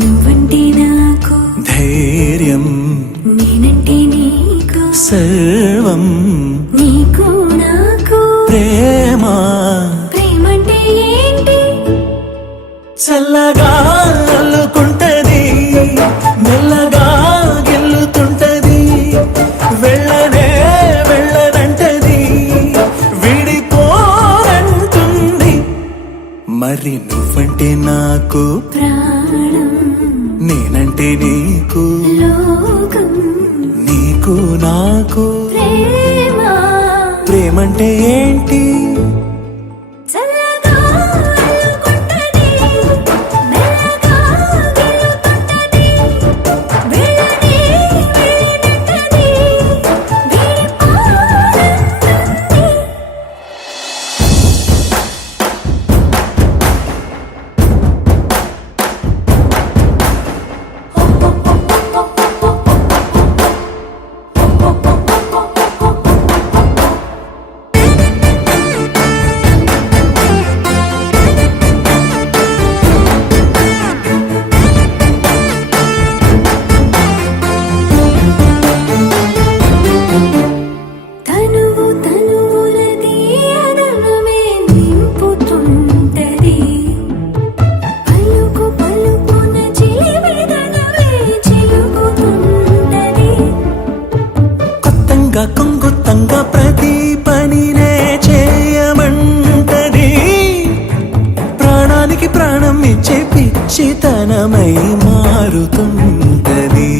నువ్వంటే నాకు ధైర్యం, నేనంటే నీకు సర్వం, నీకు నాకు ప్రేమ. ప్రేమంటే ఏంటి? చల్లగా అల్లుకుంటది, మెల్లగా గెల్లుతుంటది, వెళ్ళనే వెళ్ళదంటది, విడిపోనంటుంది. మరి నువ్వంటే నాకు ప్రాణం, నేనంటే నీకు లోకం, నీకు నాకు ప్రేమ. ప్రేమంటే ఏంటి? చల్లగా అల్లుకుంటది, మెల్లగా గెలుతుంటది, వెళ్ళనే వెళ్ళదంటది, విడిపోనంటుంది. తనువు తనువులది అదనమే నింపుతుంటది, పలుకు పలుకున జీవితనమే చిలుకుతుంటది. కొత్తంగా కొంగుత్తంగా ప్రతి పనినే చేయమంటది, ప్రాణానికి ప్రాణం ఇచ్చే పిచ్చితనమై మారుతుంటది.